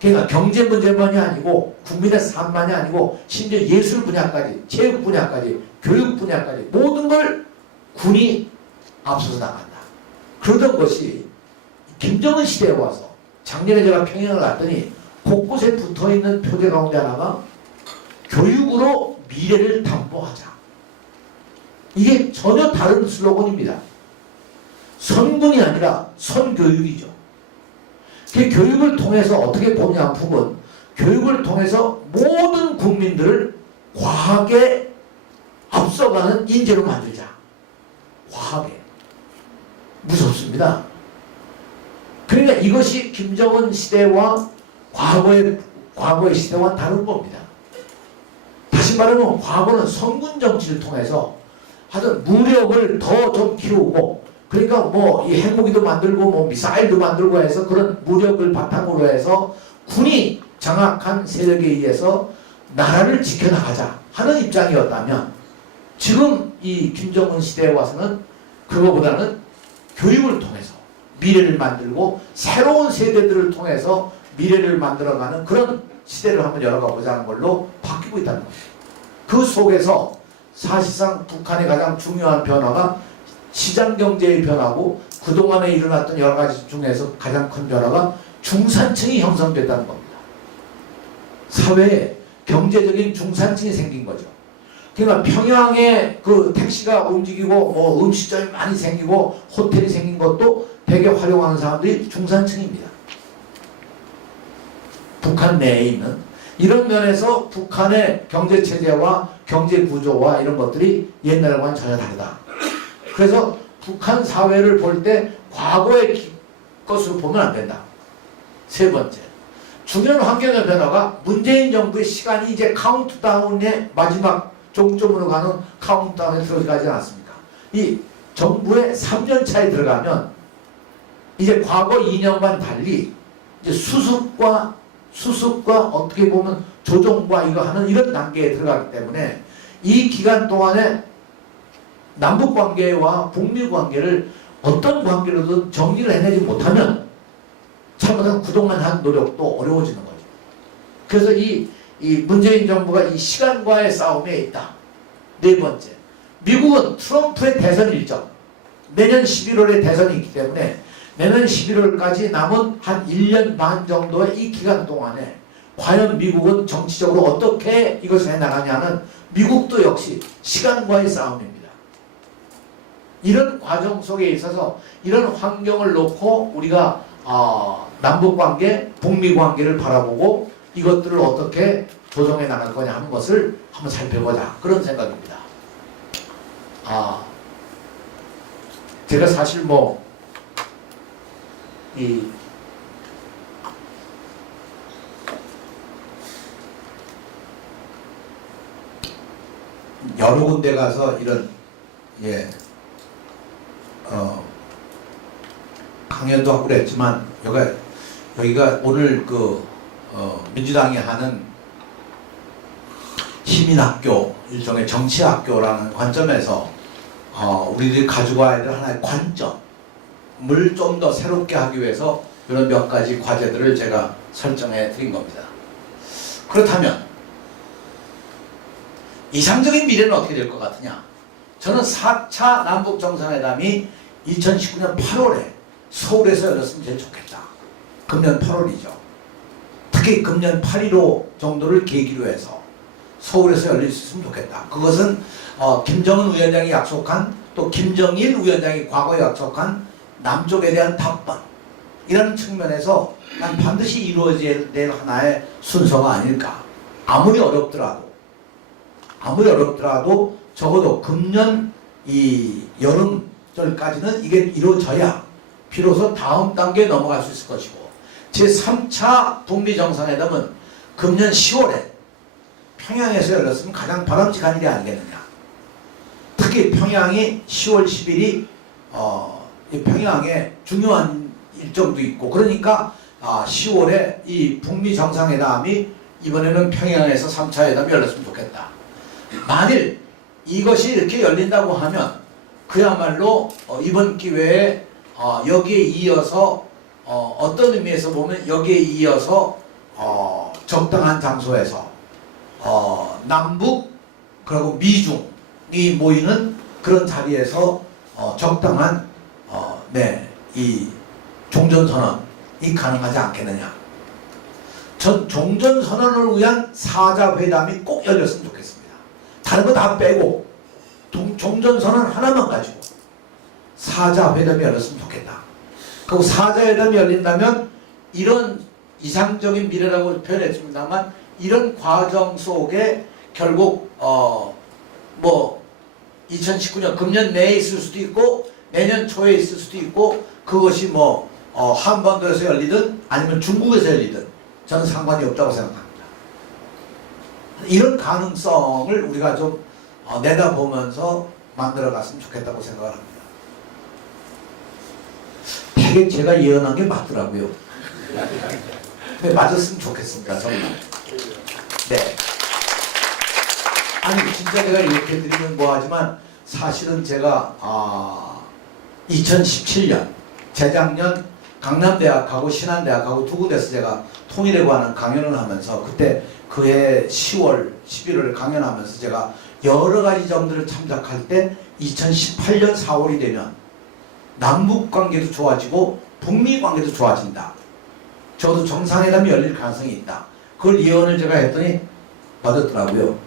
그러니까 경제 문제만이 아니고 국민의 삶만이 아니고 심지어 예술 분야까지, 체육 분야까지, 교육 분야까지 모든 걸 군이 앞서서 나간다. 그러던 것이 김정은 시대에 와서 작년에 제가 평양을 갔더니 곳곳에 붙어있는 표제 가운데 하나가 교육으로 미래를 담보하자. 이게 전혀 다른 슬로건입니다. 선군이 아니라 선교육이죠. 그 교육을 통해서 어떻게 보냐 북은 교육을 통해서 모든 국민들을 과학에 앞서가는 인재로 만들자. 과학에. 무섭습니다. 그러니까 이것이 김정은 시대와 과거의 시대와 다른 겁니다. 다시 말하면 과거는 선군 정치를 통해서 하여튼 무력을 더 좀 키우고 그러니까 뭐 이 핵무기도 만들고 뭐 미사일도 만들고 해서 그런 무력을 바탕으로 해서 군이 장악한 세력에 의해서 나라를 지켜나가자 하는 입장이었다면 지금 이 김정은 시대에 와서는 그거보다는 교육을 통해서 미래를 만들고 새로운 세대들을 통해서 미래를 만들어가는 그런 시대를 한번 열어가 보자는 걸로 바뀌고 있다는 거죠. 그 속에서 사실상 북한의 가장 중요한 변화가 시장경제의 변화고 그동안에 일어났던 여러 가지 중에서 가장 큰 변화가 중산층이 형성됐다는 겁니다. 사회에 경제적인 중산층이 생긴 거죠. 그러니까 평양에 그 택시가 움직이고 뭐 음식점이 많이 생기고 호텔이 생긴 것도 되게 활용하는 사람들이 중산층입니다. 북한 내에 있는 이런 면에서 북한의 경제체제와 경제구조와 이런 것들이 옛날과는 전혀 다르다. 그래서 북한 사회를 볼 때 과거의 것으로 보면 안 된다. 세 번째, 중요한 환경의 변화가 문재인 정부의 시간이 이제 카운트다운의 마지막 종점으로 가는 카운트다운에 들어가지 않았습니까? 이 정부의 3년 차에 들어가면 이제 과거 2년간 달리 이제 수습과 어떻게 보면 조정과 이거 하는 이런 단계에 들어가기 때문에 이 기간 동안에 남북 관계와 북미 관계를 어떤 관계로든 정리를 해내지 못하면 참으로 그동안 한 노력도 어려워지는 거죠. 그래서 이 문재인 정부가 이 시간과의 싸움에 있다. 네 번째, 미국은 트럼프의 대선 일정, 내년 11월에 대선이 있기 때문에 내년 11월까지 남은 한 1년 반 정도의 이 기간 동안에 과연 미국은 정치적으로 어떻게 이것을 해나가냐는 미국도 역시 시간과의 싸움입니다. 이런 과정 속에 있어서 이런 환경을 놓고 우리가 남북관계, 북미관계를 바라보고 이것들을 어떻게 조정해 나갈 거냐 하는 것을 한번 살펴보자. 그런 생각입니다. 제가 사실 여러 군데 가서 이런 강연도 하고 그랬지만 여기가 오늘 민주당이 하는 시민학교, 일종의 정치학교라는 관점에서 우리들이 가지고 와야 될 하나의 관점을 좀 더 새롭게 하기 위해서 이런 몇 가지 과제들을 제가 설정해 드린 겁니다. 그렇다면 이상적인 미래는 어떻게 될 것 같으냐? 저는 4차 남북정상회담이 2019년 8월에 서울에서 열렸으면 제일 좋겠다. 금년 8월이죠. 특히 금년 8.15 정도를 계기로 해서 서울에서 열릴 수 있으면 좋겠다. 그것은 김정은 위원장이 약속한, 또 김정일 위원장이 과거에 약속한 남쪽에 대한 답방, 이라는 측면에서 난 반드시 이루어져야 될 하나의 순서가 아닐까. 아무리 어렵더라도 적어도 금년 이 여름절까지는 이게 이루어져야 비로소 다음 단계에 넘어갈 수 있을 것이고, 제3차 북미 정상회담은 금년 10월에 평양에서 열렸으면 가장 바람직한 일이 아니겠느냐. 특히 평양이 10월 10일이 평양에 중요한 일정도 있고, 그러니까 10월에 이 북미 정상회담이 이번에는 평양에서 3차 회담이 열렸으면 좋겠다. 만일 이것이 이렇게 열린다고 하면 그야말로 이번 기회에 여기에 이어서 어떤 의미에서 보면 여기에 이어서 적당한 장소에서 남북 그리고 미중이 모이는 그런 자리에서 적당한 이 종전선언이 가능하지 않겠느냐. 전 종전선언을 위한 4자 회담이 꼭 열렸으면 좋겠습니다. 다른 거 다 빼고 종전선언 하나만 가지고 4자 회담이 열렸으면 좋겠다. 그리고 4자 회담이 열린다면 이런 이상적인 미래라고 표현했습니다만, 이런 과정 속에 결국 2019년 금년 내에 있을 수도 있고 내년 초에 있을 수도 있고, 그것이 한반도에서 열리든 아니면 중국에서 열리든 저는 상관이 없다고 생각합니다. 이런 가능성을 우리가 좀 내다보면서 만들어갔으면 좋겠다고 생각을 합니다. 되게 제가 예언한 게 맞더라고요. 근데 맞았으면 좋겠습니다. 정말. 네. 아니 진짜 제가 이렇게 드리면 뭐하지만, 사실은 제가 2017년 재작년 강남대학하고 신한대학하고 두 군데서 제가 통일에 관한 강연을 하면서, 그때 그해 10월 11월 강연하면서 제가 여러 가지 점들을 참작할 때 2018년 4월이 되면 남북 관계도 좋아지고 북미 관계도 좋아진다. 저도 정상회담이 열릴 가능성이 있다. 그걸 예언을 제가 했더니 받았더라고요.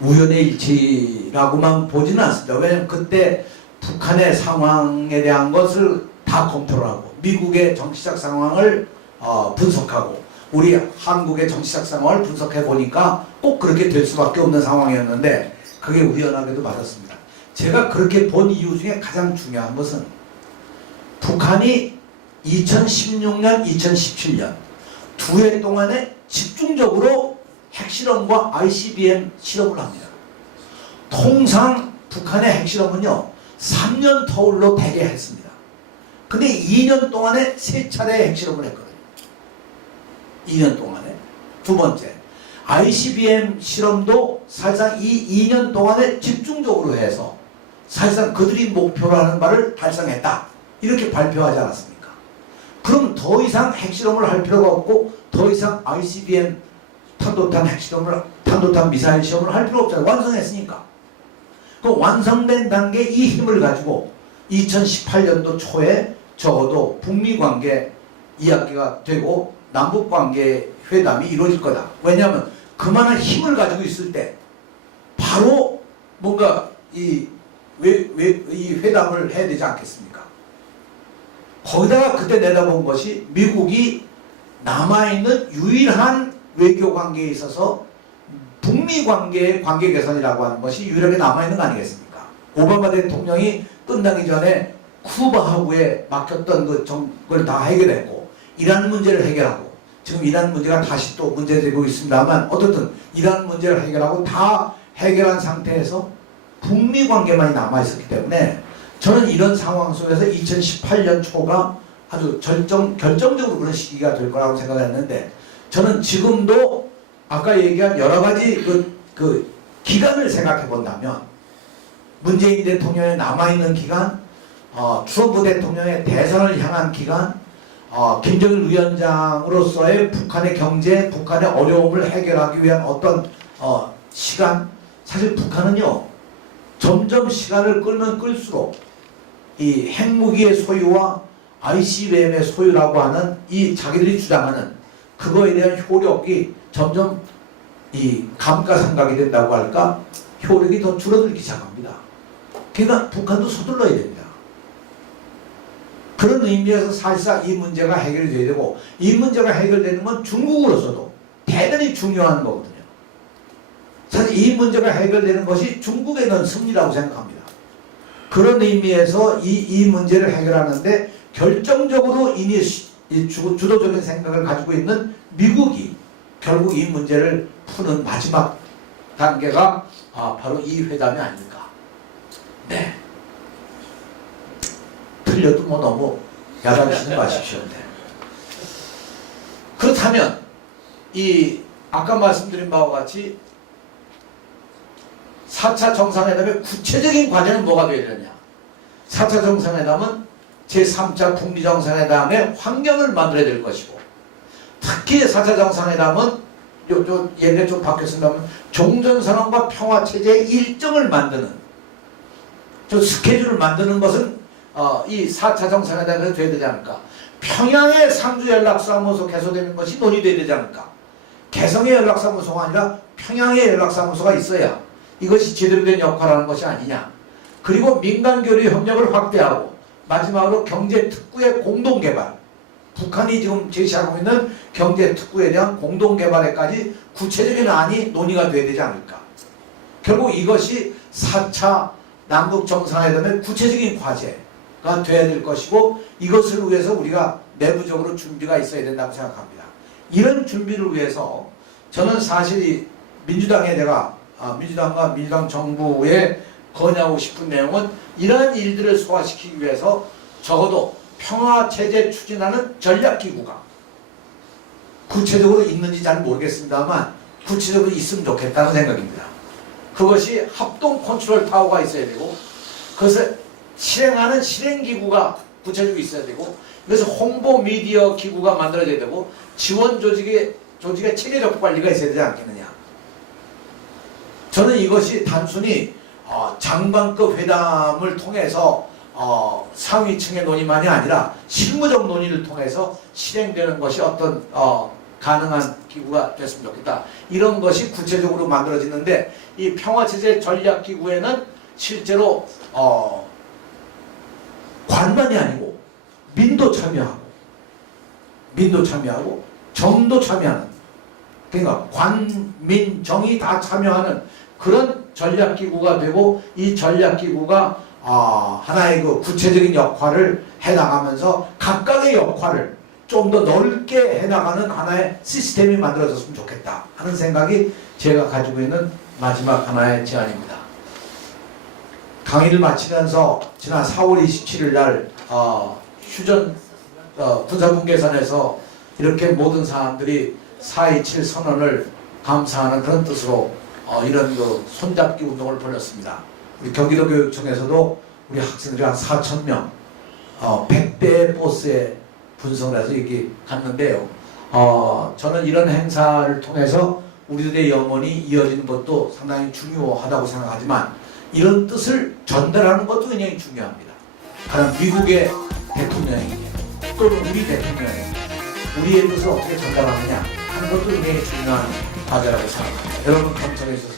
우연의 일치라고만 보지는 않습니다. 왜냐하면 그때 북한의 상황에 대한 것을 다 검토를 하고, 미국의 정치적 상황을 분석하고, 우리 한국의 정치적 상황을 분석해 보니까 꼭 그렇게 될 수밖에 없는 상황이었는데, 그게 우연하게도 맞았습니다. 제가 그렇게 본 이유 중에 가장 중요한 것은, 북한이 2016년, 2017년 두 해 동안에 집중적으로 핵실험과 ICBM 실험을 합니다. 통상 북한의 핵실험은요 3년 터울로 대개 했습니다. 근데 2년 동안에 3차례 핵실험을 했거든요. 2년 동안에. 두 번째, ICBM 실험도 사실상 이 2년 동안에 집중적으로 해서 사실상 그들이 목표로 하는 바를 달성했다, 이렇게 발표하지 않았습니까? 그럼 더 이상 핵실험을 할 필요가 없고, 더 이상 ICBM 탄도탄 미사일 시험을 할 필요 없잖아요. 완성했으니까. 그 완성된 단계 이 힘을 가지고 2018년도 초에 적어도 북미 관계 이야기가 되고 남북 관계 회담이 이루어질 거다. 왜냐하면 그만한 힘을 가지고 있을 때 바로 뭔가 이 회담을 해야 되지 않겠습니까? 거기다가 그때 내다본 것이 미국이 남아있는 유일한 외교 관계에 있어서 북미 관계의 관계 개선이라고 하는 것이 유일하게 남아있는 거 아니겠습니까? 오바마 대통령이 끝나기 전에 쿠바하고에 막혔던 그걸 다 해결했고, 이란 문제를 해결하고, 지금 이란 문제가 다시 또 문제되고 있습니다만, 어쨌든 이란 문제를 해결하고 다 해결한 상태에서 북미 관계만이 남아있었기 때문에 저는 이런 상황 속에서 2018년 초가 아주 결정적으로 그런 시기가 될 거라고 생각했는데 저는 지금도 아까 얘기한 여러 가지 그 기간을 생각해 본다면 문재인 대통령의 남아있는 기간, 트럼프 대통령의 대선을 향한 기간, 김정일 위원장으로서의 북한의 경제, 북한의 어려움을 해결하기 위한 어떤 시간, 사실 북한은요 점점 시간을 끌면 끌수록 이 핵무기의 소유와 ICBM의 소유라고 하는 이 자기들이 주장하는 그거에 대한 효력이 점점 이 감가상각이 된다고 할까 효력이 더 줄어들기 시작합니다. 그러니까 북한도 서둘러야 됩니다. 그런 의미에서 사실상 이 문제가 해결이 돼야 되고 이 문제가 해결되는 건 중국으로서도 대단히 중요한 거거든요. 사실 이 문제가 해결되는 것이 중국에 대한 승리라고 생각합니다. 그런 의미에서 이 문제를 해결하는데 결정적으로 주도적인 생각을 가지고 있는 미국이 결국 이 문제를 푸는 마지막 단계가 바로 이 회담이 아닙니까? 네. 틀려도 뭐 너무 야단치지 마십시오. 네. 그렇다면 이 아까 말씀드린 바와 같이 4차 정상회담의 구체적인 과제는 뭐가 되어야 되느냐? 4차 정상회담은 제3차 북미 정상회담의 환경을 만들어야 될 것이고 특히 4차 정상회담은 옛날에 좀 바뀌었습니다만 종전선언과 평화체제의 일정을 만드는 스케줄을 만드는 것은 이 4차 정상회담에서 돼야 되지 않을까? 평양의 상주연락사무소 개소되는 것이 논의돼야 되지 않을까? 개성의 연락사무소가 아니라 평양의 연락사무소가 있어야 이것이 제대로 된 역할을 하는 것이 아니냐. 그리고 민간교류 협력을 확대하고 마지막으로 경제특구의 공동개발, 북한이 지금 제시하고 있는 경제특구에 대한 공동개발에까지 구체적인 안이 논의가 돼야 되지 않을까. 결국 이것이 4차 남북정상회담의 구체적인 과제가 돼야 될 것이고 이것을 위해서 우리가 내부적으로 준비가 있어야 된다고 생각합니다. 이런 준비를 위해서 저는 사실 이 민주당에 민주당과 민주당 정부에 건의하고 싶은 내용은 이러한 일들을 소화시키기 위해서 적어도 평화체제 추진하는 전략기구가 구체적으로 있는지 잘 모르겠습니다만 구체적으로 있으면 좋겠다는 생각입니다. 그것이 합동 컨트롤 타워가 있어야 되고 그것을 실행하는 실행기구가 구체적으로 있어야 되고 그래서 홍보 미디어 기구가 만들어져야 되고 지원 조직의 체계적 관리가 있어야 되지 않겠느냐. 저는 이것이 단순히 장관급 회담을 통해서 상위층의 논의만이 아니라 실무적 논의를 통해서 실행되는 것이 어떤 가능한 기구가 됐으면 좋겠다. 이런 것이 구체적으로 만들어지는데 이 평화체제 전략기구에는 실제로 관만이 아니고 민도 참여하고 정도 참여하는 그러니까 관, 민, 정이 다 참여하는 그런 전략기구가 되고 이 전략기구가 하나의 그 구체적인 역할을 해나가면서 각각의 역할을 좀 더 넓게 해나가는 하나의 시스템이 만들어졌으면 좋겠다 하는 생각이 제가 가지고 있는 마지막 하나의 제안입니다. 강의를 마치면서 지난 4월 27일 날 휴전 군사분계선에서 이렇게 모든 사람들이 4.27 선언을 감사하는 그런 뜻으로 이런 그 손잡기 운동을 벌였습니다. 우리 경기도 교육청에서도 우리 학생들이 한 4,000명 100대의 버스에 분석을 해서 여기 갔는데요. 저는 이런 행사를 통해서 우리들의 영혼이 이어지는 것도 상당히 중요하다고 생각하지만 이런 뜻을 전달하는 것도 굉장히 중요합니다. 가령 미국의 대통령이 또는 우리 대통령이 우리의 뜻을 어떻게 전달하느냐 하는 것도 굉장히 중요한 과제라고 생각합니다. 여러분 감사해 주셔서